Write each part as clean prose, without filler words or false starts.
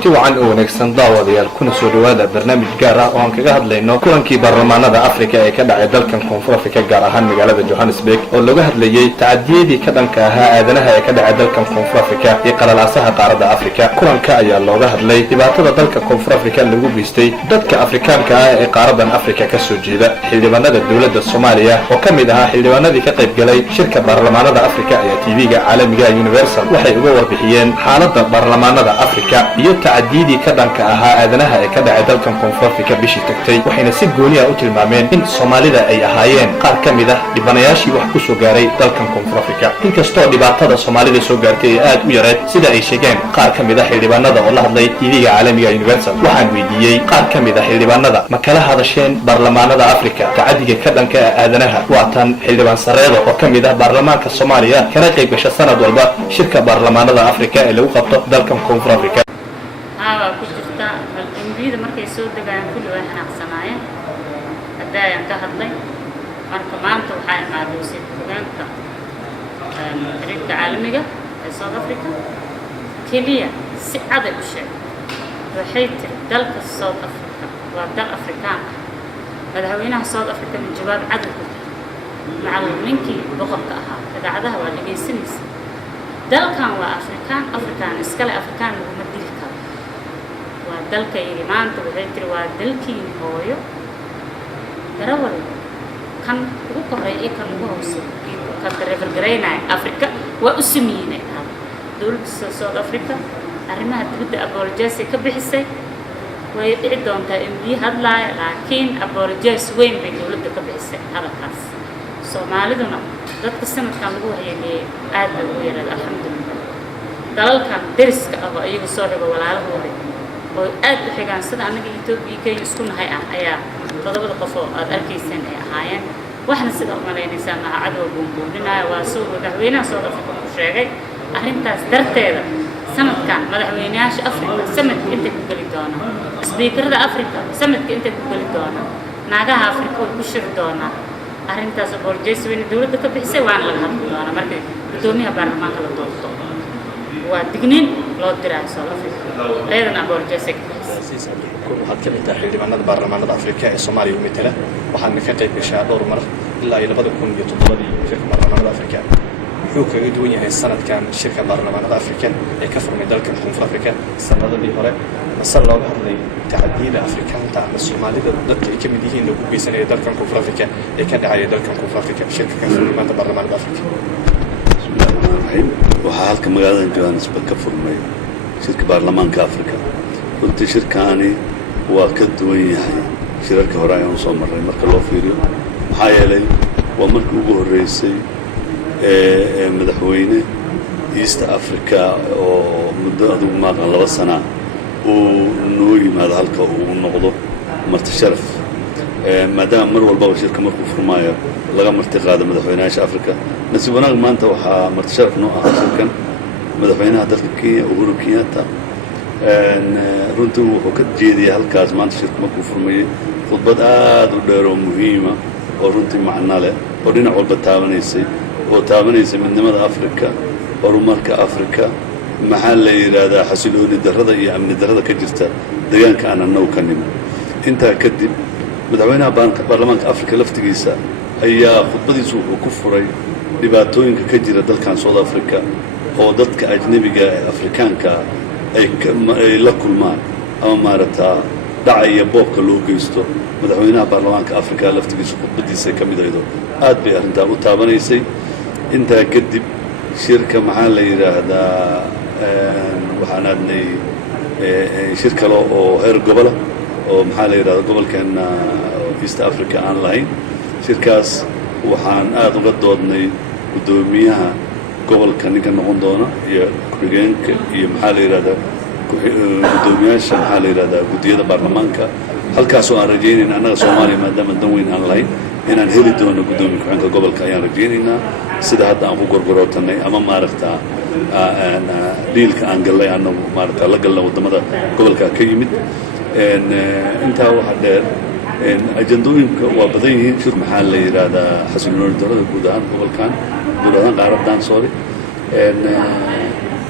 kulanti wacan oo wanaagsan daawadayaal kuna soo dhawaada barnaamij gaar ah oo aan kaga hadlayno kulankii baarlamaanada Afrika ee ka dhacay dalkan Koonfur Afrika gaar ahaan magaalada Johannesburg oo laga hadlayay tacadiyadii ka dhanka ahaa aadanaha ee ka dhacay dalkan Koonfur Afrika iyo qalalaasaha qaaradda Afrika. Kulanka ayaa looga hadlay dhibaatada dalka Koonfur Afrika lagu geystay dadka Afrikaanka ah ee qaaradan Afrika ka soo jeeda. Xildhibaanada dawladda Soomaaliya oo ka mid ahaa xildhibaanadii ka qayb galay shirka baarlamaanada Afrika ayaa TV-ga caalamiga Universal waxay uga warbixiyeen xaaladda baarlamaanada Afrika iyo tacadiyadii ka dhanka ahaa aadanaha ee ka dhacay dalkan Koonfur Afrika bishii tagtay. waxayna si gooni ah u tilmaameen in Soomaalida ay ahaayeen qaar ka mid ah dhibanayaashii wax ku soo gaaray dalkan Koonfur Afrika. inkastoo dhibaatada Soomaalida soo gaartay ay aad u yareed sida ay sheegeen qaar ka mid ah xildhibaanada oo la hadlay TV-ga caalamiga Universal, waxaan weydiiyey qaar ka mid ah xildhibaanada ma kala hadasheen baarlamaanada Afrika tacadiga ka dhanka aadanaha. waa tan xildhibaan Sareedo oo ka mid ah baarlamaanka Soomaaliya kana qayb gasha sanad walba shirka baarlamaanada Afrika ee lagu qabto dalkan Koonfur Afrika. إنجليزي مركي سود جاين كل واحد نقصناين الداية انتهضلي مركب مانتو حاي مع دوسي كوغانكا ريبك عالمية في سود أفريقيا كليا سعادة بشيء وحيت دلك السود أفريقيا ودل أفريقيان مدهوينها سود أفريقيا من جواب عدل مع المنكي بغبك أها إذا عدها ولا جيسنيس دل كان أفريقيان إسكالي أفريقيان ومدير dalka iyo maanta waxay tiri waa dalkii hooyo darawal kan ugu koreeyay kan ugu hooseeyay kan refergareynay Afrika waa u sameeyay dawladda South Africa arrimaha dibadda apologies ka bixisay way dhici doontaa in bii hadlaay laakiin apologies weyn bay dawladda ka bixisay halkaas. Soomaaliduna dadka sanadkan lagu hayay aad bay u yaraaday alxamdulillah. dalalkan deriska ah iyagu soo dhigo walaalahooda oo aad u xigaan sida anaga Itoobiya isku nahay ayaa todobada qof oo aad arkaysan ay ahaayeen waxna sida u maleynaysan ma cadow buunbuuninaya waa soo madaxweynaha South Africa ku sheegay arrintaas darteeda sanadkan madaxweynayaasha Afrika samad inta ku gali doona speakerada Afrika samadka inta ku gali doona naagaha Afrika oo ku shir doona arrintaas oo Borges weyn dawladda ka bixisay waan laga hadli doona markii gudoomiyaha baarlamaanka la doorto waa digniin loo diray South Africa أيضاً أبو الجسك. كل واحد كم يتحيل من هذا برلمان أفريقيا الصومالي ومثله وحن نفقي بشهر دور مرة إلا إلى بدو يكون يتطلب شركة برلمان أفريقيا. حوك يدوني هاي السنة كان شركة برلمان أفريقيا يكفر من ذلك الكونفر أفريقيا السنة اللي هراء مثلا لو هذا تعديل أفريقيا تاع الصومالي ضد كم ديهين لو بيسنا ذلك الكونفر أفريقيا يكاد على ذلك الكونفر أفريقيا شركة كفر من هذا برلمان أفريقيا. بسم الله الرحمن الرحيم. وحالك مقالة جوهانسبرغ كفر من شركة برلمان كأفريقيا قلت شركاني وكد وياي شركة هراء ونصوم مرة مركز الله فيريو محايا لي ومركز أبوه الرئيسي مدحوينه إيست أفريقيا ومدة أدوب ماقا لغا سنة ونوي ماذا هالكا ونغضو مرت الشرف مادام مر والبابا شركة مركز فرمايا لغا مرتقادة مدحويناش أفريقيا نسيبنا ما أنت وحا مرت الشرف نوعا شركا madaxweynaha dalka Kenya Uhuru Kenyatta runtii wuxuu ka jeediyay halkaas maanta shirka markuu furmayay khudbad aad u dheer oo muhiim ah oo runtii macno leh oo dhinac walba taabanaysay midnimada Afrika horumarka Afrika maxaa la yiraahdaa xasilooni darrada iyo amni darrada ka jirta deegaanka aan annagu ka nimo. intaa kadib madaxweynaha baarlamaanka Afrika laftigiisa ayaa khudbadiisu wuxuu ku furay dhibaatooyinka ka jira dalkan South Africa oo dadka ajnabiga Afrikaanka ay la kulmaan ama maarata dhacaya boobka loo geysto. madaxweynaha baarlamaanka Afrika laftigiisa khudbadiisa ka mid ah aad bay arrintaa u taabanaysay. intaa kadib shirka maxaa la yiraahdaa waxaan aadnay shir kale oo heer gobol oo maxaa la yiraahdaa gobolkeena East Africa aan lahayn. shirkaas waxaan aad uga doodnay gudoomiyaha gobolka ninka noqon doona iyo ku-xigeenka iyo maxaa la yiraahdaa gudoomiyaasha maxaa la yiraahdaa gudiyada baarlamaanka halkaas oo aan rajeynayna annaga Soomaaliya maadaama dan weyn aan lahayn inaan heli doono gudoomiye ku-xigeenka gobolka ayaan rajeynaynaa sida hadda aan ku gorgorootanay ama maaragtaa dhiilka aan gallay annagu maaragtaa la galna wadamada gobolka ka yimid. intaa waxaa dheer ajandooyinka waa badan yihiin shir maxaa la yiraahdaa xasilooni darrada guud ahaan gobolkan guud ahaan qaaradan soori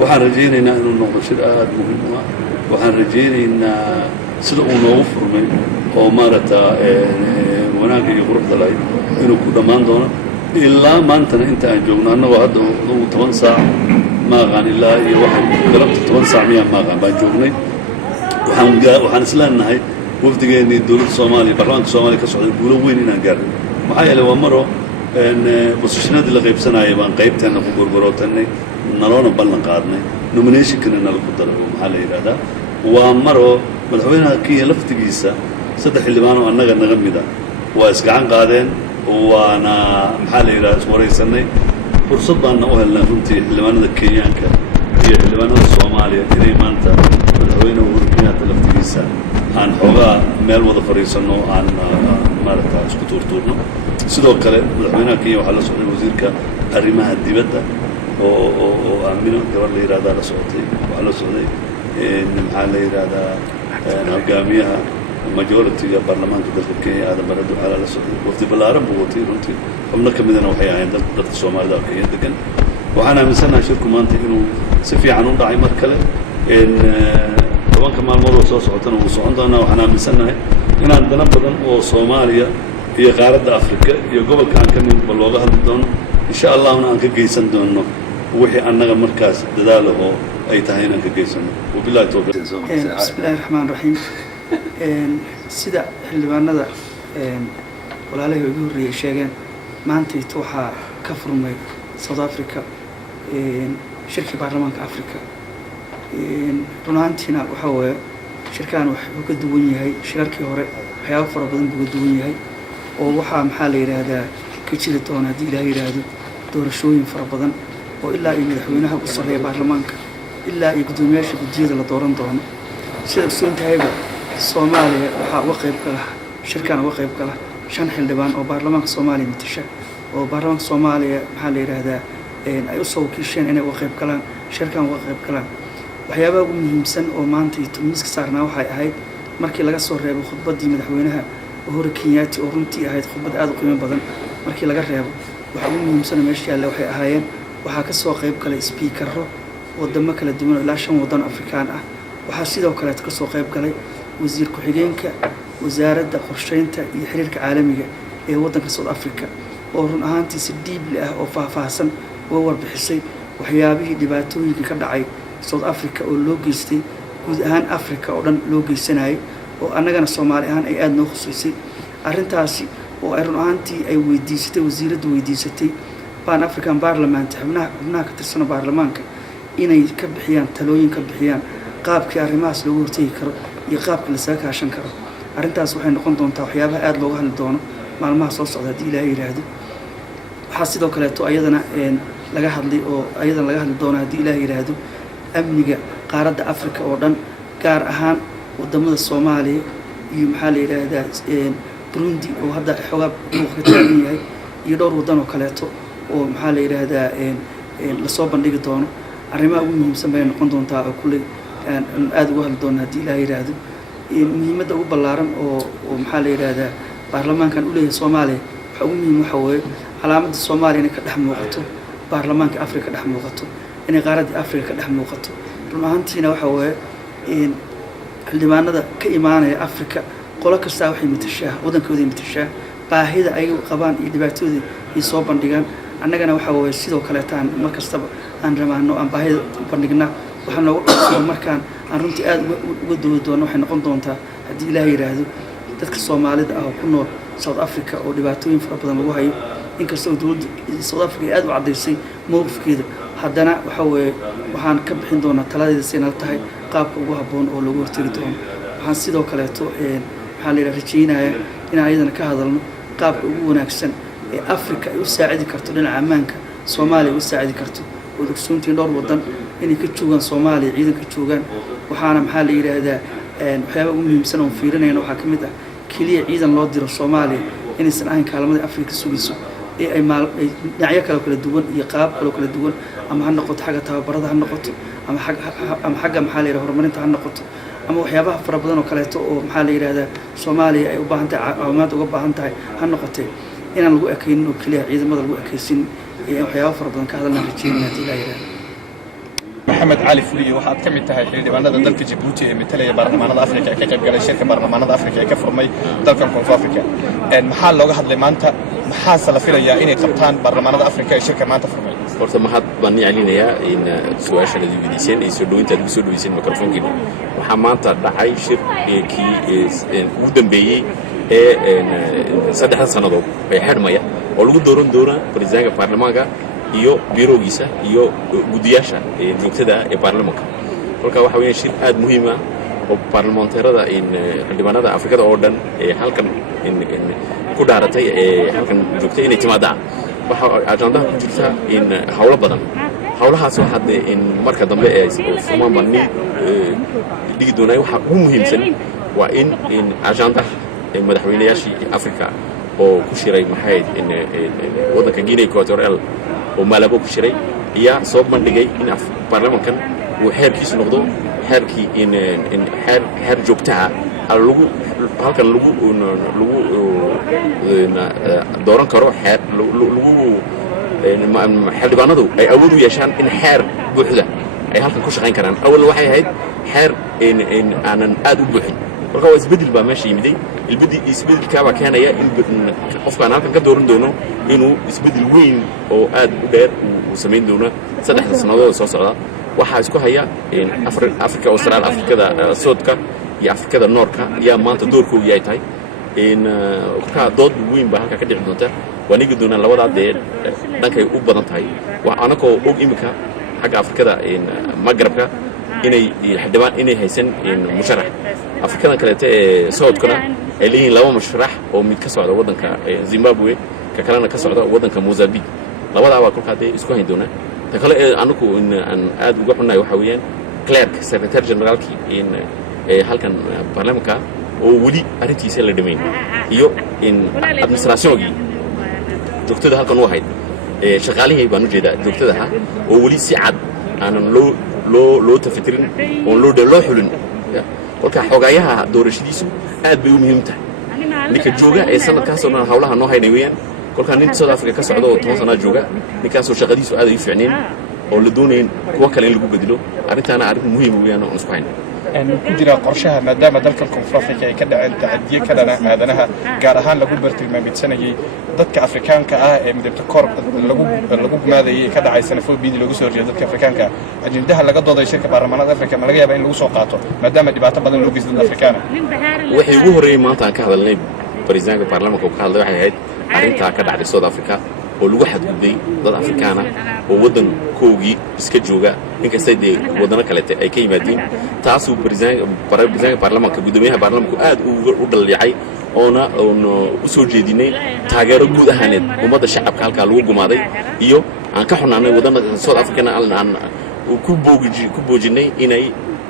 waxaan rajeynaynaa inuu noqdo shir aad muhiim u ah waxaan rajaynaynaa sida uu noogu furmay oo maaragtaa wanaagga iyo quruxda lahayd inuu ku dhammaan doono ilaa maantana inta aan joogno annagoo hadda 10 saac ma aqaan ilaa iyo waxaan galabta 10 saac miyaan ma aqaan baan joognay waxaan isleenahay wafdigeennii dowladda Soomaaliya baarlamaanka Soomaaliya ka socday guulo weyn inaan gaarno maxaa yeelay waa maro bosishanadii la qaybsanayay baan qaybteena ku gorgorootanay naloona ballan qaadnay nominationkana nala ku daray maxaa la yidhaahdaa waa maro madaxweynaha Kenya laftigiisa 3 xildhibaan oo annaga naga mid ah waa isgacan qaadeen waana maxaa la yidhaahdaa iswaraysanay fursad baana u helnaa runtii xildhibaanada Kenyaanka iyo xildhibaanada Soomaaliya inay maanta madaxweynaha Uhuru Kenyatta laftigiisa aan xoogaa meel wada fariisano aan maaragtaa isku tuurtuurno sidoo kale madaxweynaha Kenya waxaa la socday wasiirka arrimaha dibadda oo aamino gabar la yiraahdaa la socotay waxaa la socday maxaa la yiraahdaa hogaamiyaha majority-ga baarlamaanka dalka Kenya Aadan Barre Ducaale la socday wafdi ballaaran buu watay runtii xubno ka midana waxay ahaayeen dadka Soomaalida oo Kenya degan waxaan aaminsanahay shirku maanta inuu si fiican u dhacay mar kale tobanka maalmood oo soo socotana wuu socon doonaa waxaan aaminsanahay inaan dana badan oo Soomaaliya iyo qaaradda Afrika iyo gobolka aan ka midba looga hadli doono insha Allahna aan ka geysan doono wixii annaga markaas dadaal oo ay tahay inaan ka geysano wabillahi tawfiiq bismillahir rahmaanir rahiim sida xildhibaanada walaalahay ugu horreeyay sheegeen maanta waxaa ka furmay South Africa shirkii baarlamaanka Afrika runaantiina waxa weeye shirkaan wuxuu ka duwan yahay shirarkii hore waxyaabo fara badan buu ka duwan yahay oo waxaa maxaa la yiraahdaa ka jiri doona haddii Ilaahay yiraahdo doorashooyin fara badan oo ilaa iyo madaxweynaha u sareeya baarlamaanka ilaa iyo gudoomiyaasha guddiyada la dooran doono sida suntayba Soomaaliya waxa uga qayb gala shirkaan uga qayb gala 5 xildhibaan oo baarlamaanka Soomaaliya matasha oo baarlamaanka Soomaaliya maxaa la yiraahdaa ay u soo wakiisheen inay uga qayb galaan shirkaan uga qayb galaan waxyaabaha ugu muhiimsan oo maanta miiska saarnaa waxay ahayd markii laga soo reebo khudbadii madaxweynaha Uhuru Kenyatta oo runtii ahayd khudbad aad u qiimo badan markii laga reebo waxa ugu muhiimsan meesha yaalla waxay ahaayeen waxaa ka soo qayb galay speakero wadamo kala duwan ilaa 5 wadan Afrikaan ah waxaa sidoo kale ka soo qayb galay wasiir ku-xigeenka wasaaradda qorsheynta iyo xiriirka caalamiga ee wadanka South Africa oo run ahaantii si deeply ah oo faahfaahsan oo warbixisay waxyaabihii dhibaatooyinka ka dhacay South Africa oo loo geystay guud ahaan Africa oo dhan loo geysanayay oo annagana Soomaali ahaan ay aad noo khusuusay arrintaasi oo ay run ahaantii ay weydiisatay wasiiraddu weydiisatay Pan African Parliament xubnaha ka tirsan baarlamaanka inay ka bixiyaan talooyin ka bixiyaan qaabkii arrimahaas loogu hortagi karo iyo qaabka la saaka kaashan karo arrintaas waxay noqon doontaa waxyaabaha aad looga hadli doono maalmaha soo socda haddii Ilaahay yiraahdo waxaa sidoo kale ayadana laga hadli doono haddii Ilaahay yiraahdo amniga qaaradda Afrika oo dhan gaar ahaan wadamada Soomaaliya iyo maxaa la yiraahdaa Burundi oo hadda xogaa ka taagan yahay iyo dhowr wadan oo kale oo maxaa la yiraahdaa la soo bandhigi doono arrimaha ugu muhiimsan bay noqon doontaa oo kulli aad uga hadli doona haddii Ilaahay yiraahdo muhiimadda ugu ballaaran oo maxaa la yiraahdaa baarlamaankan u leeyahay Soomaaliya waxa ugu muhiim waxa weeye calaamadda Soomaaliya inay ka dhex muuqato baarlamaanka Afrika dhex muuqato inay qaaradda Afrika ka dhex muuqato run ahaantiina waxa weeye xildhibaanada ka imaanaya Afrika qolo kasta waxay matashaa wadankooda matashaa baahida ay qabaan iyo dhibaatooda ay soo bandhigaan annagana waxa weeye sidoo kale taan mar kastaba aan ramaano aan baahida bandhignaa waxa noogu dhacay markaan aan runtii aad uga doodo waxay noqon doontaa haddii Ilaahay yiraahdo dadka Soomaalida ah oo ku nool South Africa oo dhibaatooyin fara badan lagu hayo inkastoo dawladda South Africa aad u cadeysay mowqifkeeda haddana waxa weeye waxaan ka bixin doonaa taladeeda siinal tahay qaabka ugu habboon oo lagu hortagi doono waxaan sidoo kale waxaa la rajaynayaa inaan ayadana ka hadalno qaabka ugu wanaagsan ee Afrika ay u saacidi karto dhinaca ammaanka Soomaaliya u saacidi karto oo dugsoontii dhowr wadan inay ka joogaan Soomaaliya ciidan ka joogaan waxaana maxaa la yiraahdaa waxyaabo ugu muhiimsan oo fiirinayna waxaa ka mid ah kaliya ciidan loo diro Soomaaliya inaysan ahayn kaalmada Afrika sugayso ee ay dhinacyo kala duwan iyo qaab kala duwan ama ha noqoto xagga tababarada ha noqoto ama xagga maxaa la yiraahdaa horumarinta ha noqoto ama waxyaabaha fara badan oo kaleeto oo maxaa la yiraahdaa Soomaaliya ay u baahan tahay caawimaad uga baahan tahay ha noqotay inaan lagu ekaynin oo kaliya ciidamada lagu ekaysin waxyaabo fara badan ka hadalna rajaynaa haddii la yiraahdo محمد علي فولي waxaad ka mid tahay xildhibaanada dalka Djibouti ee metelaya baarlamaanada Afrika ee ka qayb galay shirka baarlamaanada Afrika ee ka furmay dalkan Koonfur Afrika maxaa looga hadlay maanta maxaa la filayaa inay qabtaan baarlamaanada Afrika ee shirka maanta furmay horta maxaad baan celinayaa in su'aasha la weydiiseen ay soo dhaweynta ugu soo dhaweyseen mikrofoonkiina waxaa maanta dhacay shirkii ugu dambeeyay ee saddex sanadood ay xidhmaya oo lagu dooran doona presidentka baarlamaanka iyo biiroogiisa iyo guddiyaasha joogtada ee baarlamaanka halka waxa weeyaan shir aad muhiim ah oo baarlamaantarada xildhibaanada Afrikada oo dhan ee halkan ku dhaaratay ee halkan joogtay inay timaadaan waxa ajandaha ku jirta in hawlo badan hawlahaas waxa in marka dambe ee Soomaaliya dhigi doonay waxa ugu muhiimsan waa in ajandaha madaxweynayaashii Afrika oo ku shiray maxay wadanka Guinea Equatorial oo Malabo ku shiray ayaa soo bandhigay in baarlamaankan uu xeerkiisu noqdo xeerkii xeer joogta ah lagu halkan lagu dooran karo xeer lagu xildhibaanadu ay awood u yeeshaan in xeer buuxda ay halkan ku shaqayn karaan awal waxay ahayd xeer aanan aad u buuxin marka waa isbedel baa meesha yimiday isbedelka baa keenaya in qofkaan halkan ka dooran doono inuu isbedel weyn oo aad u dheer uu samayn doono saddex sanadood soo socda waxa isku haya Afrika Australia Afrikada Soodka iyo Afrikada Noorka ayaa maanta doorkoodu yahay tahay ka dood weyn baa halka ka dhici doonta waniga doonaan labada dhankay u badan tahay waa anagoo og imika xagga Afrikada Maghribka inay xildhibaan inay haysan musharax Afrikada kale ee Soodkana ay leeyihiin laba musharax oo mid ka socda wadanka Zimbabwe ka kalena ka socda wadanka Mozambique labada waa kulkaade isku hayn doona ta kale anagu aan aad uga xunnahay waxa weeyaan Clerk Secretary Generalki halkan baarlamaanka oo wali arintiisa la dhameyn iyo administrationki joogtada halkan u ahayd shaqaalihii baan u jeedaa joogtada oo wali si cad aanan loo tafatirin oo loo xulin kolka xogayaha doorashadiisu aad bay u muhiim tahay ninka jooga ee sanadkaas oo dhan hawlaha noo haynay weeyaan kolka nin South Africa ka socdo oo 10 sano jooga ninkaas oo shaqadiisu aad ay fiicneen oo la doonayeen kuwa kale in lagu bedelo arrintaana arrin muhiim weeyaan oo isku hayn ku jira qorshaha maadaama dalka Koonfur Afrika ay ka dhaceen tacadiye ka dhana aadanaha gaar ahaan lagu bartilmaameedsanayay dadka Afrikaanka ah ee midabta kor lagu gumaadayay ka dhacay xenophobia lagu soo jeedo dadka Afrikaanka ajendaha laga dooday shirka baarlamaanada Afrika ma laga yaabaa in lagu soo qaato maadaama dhibaato badan loo geystay dadka Afrikaana wixii ugu horeeyay maanta aan ka hadalnay presidentka baarlamaanka ka hadlay waxay ahayd arrinta ka dhacday South Africa oo lagu xadgudbay dad Afrikaana oo wadan koogii iska jooga inkastoo wadana kale ay ka yimaadeen taas uu presidentka baarlamaanka gudoomiyaha baarlamaanku aad u dhalyacay oona u soo jeedinay taageero guud ahaaneed ummadda shacabka halka lagu gumaaday iyo aan ka xunaanay wadana South Africa aan ku boojinay inay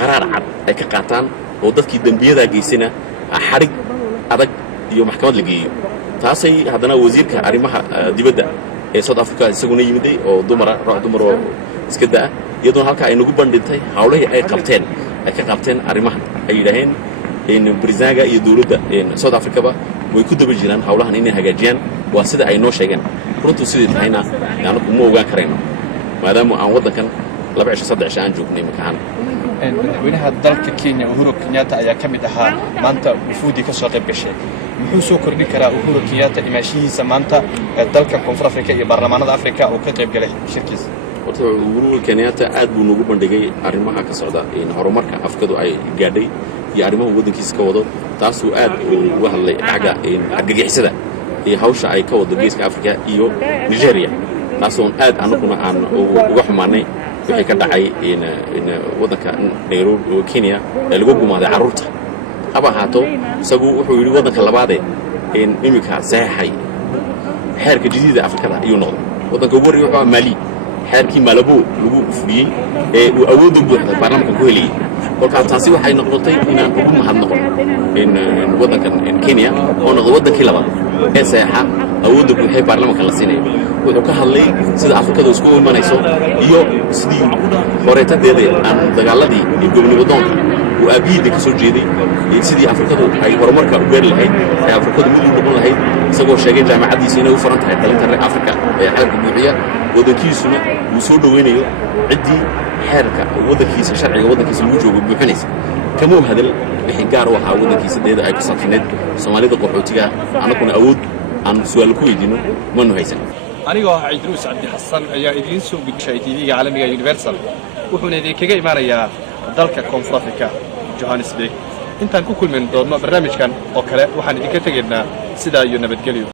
qaraar cad ay ka qaataan oo dadkii dambiyada geysana xarig adag iyo maxkamad la geeyo taasay haddana wasiirka arrimaha dibadda ee South Africa isaguna yimiday oo dumar oo iska daa iyadoo halka ay nagu bandhintay hawlihii ay ka qabteen arrimahan ay yiraahdeen in presidentga iyo dawladda South Africa ba way ku daba jiraan hawlahan inay hagaajiyaan waa sida ay noo sheegeen runtu sidii tahayna anagu ma ogaan karayno maadaama aan wadankan 2-3 aan joognay makaan madaxweynaha dalka Kenya Uhuru Kenyatta ayaa ka mid ahaa maanta wufuudi ka soo qayb gashay muxuu soo kordhin karaa Uhuru Kenyatta imaashihiisa maanta dalka Koonfur Afrika iyo baarlamaanada Afrika oo ka qayb galay shirkiisa Uhuru Kenyatta aad buu nagu bandhigay arrimaha ka socda in horumarka Afrikadu ay gaadhay iyo arrimaha wadankiisa ka wado taasoo aad uga hadlay xagga argagixisada iyo hawsha ay ka wado geeska Afrika iyo Nigeria taasoo aad anaguna aan uga xumaanay wixii ka dhacay in wadanka Nairobi Kenya ee lagu gumaaday carruurta haba haato isagu wuxuu yiri wadanka labaad ee imika saxay xeerka jadiida Afrikada ayuu noqday wadanka ugu horeeyay wuxuu Mali xeerkii Malabo lagu fuliyay ee uu awood u buuxday baarlamaanka ku heliyay kolka taasi waxay noqotay inaan ugu mahadnaqo in wadankan Kenya oo noqday wadankii labaad ee saxa awood u buuxay baarlamaanka la siinay wuxuu ka hadlay sida Afrikadu isku imanayso iyo sidii horeetadeeda aan dagaaladii iyo gobonimo doonka وأبيد كسر جدي سيدي أفريقيا أي ورمرك أوجر لهاي أفريقيا مدن نقول لهاي سبوا شجع جامعة دي سنة وفرنت هاي تلين أفريقيا حركة جمهورية ودكيسنا وصول دوينيو عدي حركة ودكيس شرعي ودكيس الوجوه بحنيس كمهم هذا الحجار وها ودكيس ده أي قصة في ند سومالي دقوحوتيها أنا كنا أود عن سؤال كويدينو منو هيسن anigoo ah Idruus Cabdi Xasan ayaa idiin soo gudbishay TV-ga caalamiga Universal wuxuuna idinkaga imaanayaa dalka Koonfur Afrika Johannesburg intaan ku kulmin doonno barnaamijkan oo kale waxaan idinka tegaynaa sidaa iyo nabadgelyo